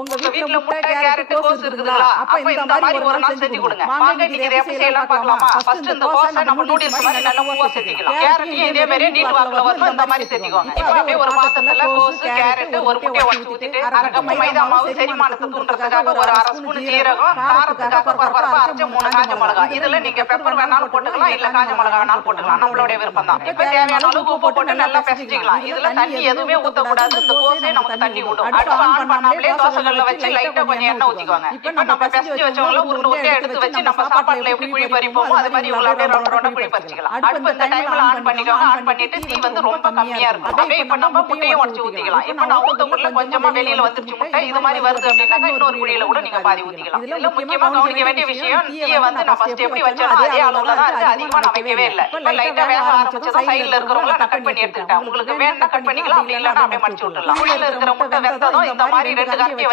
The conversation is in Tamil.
உங்க உங்க வீட்ல வீட்ல முட்டை, முட்டை, கேரட், கேரட், கோஸ் கோஸ் இருக்குதுங்களா? இருக்குதுங்களா? அப்ப இந்த மாரி ஒரு நாள் செஞ்சு கொடுங்க. வாங்க இன்னைக்கு இதை எப்படி செய்யலாம் பார்க்கலாமா? ஃபர்ஸ்ட் இந்த கோஸை நம்ம நூடுல்ஸ் மாதிரி நல்லா மூவா சேர்த்திக்கலாம். கேரட்டையும் இதே மாதிரியே நீட் வாக்குல வரணும் இந்த மாதிரி சேர்த்திக்கோங்க. இப்போ அப்படியே ஒரு பாத்திரத்துல கோஸ், கேரட், ஒரு முட்டையை உடைச்சு ஊத்திட்டு அரை கப் மைதா மாவு செரிமானத்தை தூண்டுறதுக்காக ஒரு அரை ஸ்பூன் ஜீரகம், காரத்துக்காக பரபரப்பா அரைச்ச 3 காஞ்ச மிளகாய். இதுல நீங்க பெப்பர் வேணாலும் போட்டுக்கலாம், இல்ல காஞ்ச மிளகாய் வேணாலும் போட்டுக்கலாம். நம்மளுடைய விருப்பம் தான். இப்போ தேவையான அளவு உப்பு போட்டு நல்லா பிசைஞ்சிக்கலாம். இதுல தண்ணி எதுவுமே ஊத்தக்கூடாது. இந்த கோஸே நமக்கு தண்ணி விடும். அடுப்பு ஆன் பண்ணாமலே தோசைகள்ல வச்சு லைட்டா கொஞ்சம் எண்ணெய் ஊத்திக்கோங்க. இப்போ நம்ம பிசைஞ்சு வச்சவங்கள உருண்டை உருண்டையா எடுத்து வச்சு நம்ம சாப்பாட்டுல எப்படி குழி பறிப்போமோ அது மாதிரி இவ்வளவு அப்படியே ரவுண்ட் ரவுண்டா குழி பறிச்சுக்கலாம். அடுப்பு இந்த டைம்ல ஆன் பண்ணிக்கோங்க. ஆன் பண்ணிட்டு தீ வந்து ரொம்ப கம்மியா இருக்கும். அப்படியே இப்போ நம்ம முட்டையை உடைச்சு ஊத்திக்கலாம். இப்போ நான் ஊத்தக்குள்ள கொஞ்சமா வெளியில வந்துருச்சு முட்டை. இது மாதிரி வருது அப்படின்னாக்கா இன்னொரு குழியில கூட நீங்க பாதி ஊத்திக்கலாம். இதுல முக்கியமா கவனிக்க வேண்டிய விஷயம், தீயை வந்து நான் ஃபர்ஸ்ட் எப்படி வச்சேனோ அதே அளவுல தான் இருக்கு. அதிகமா நான் வைக்கவே இல்லை. இப்போ லைட்டா வேக ஆரம்பிச்சதும் சைடுல இருக்கிறவங்கள நான் கட் பண்ணி எடுத்துக்கிட்டேன். உங்களுக்கு வேணும்னா கட் பண்ணிக்கலாம், அப்படி இல்லைன்னா அப்படியே மடிச்சு விட்டுலாம். குழியில இருக்கிற முட்டை வெந்ததும் இந்த மாதிரி 2 கரண்டி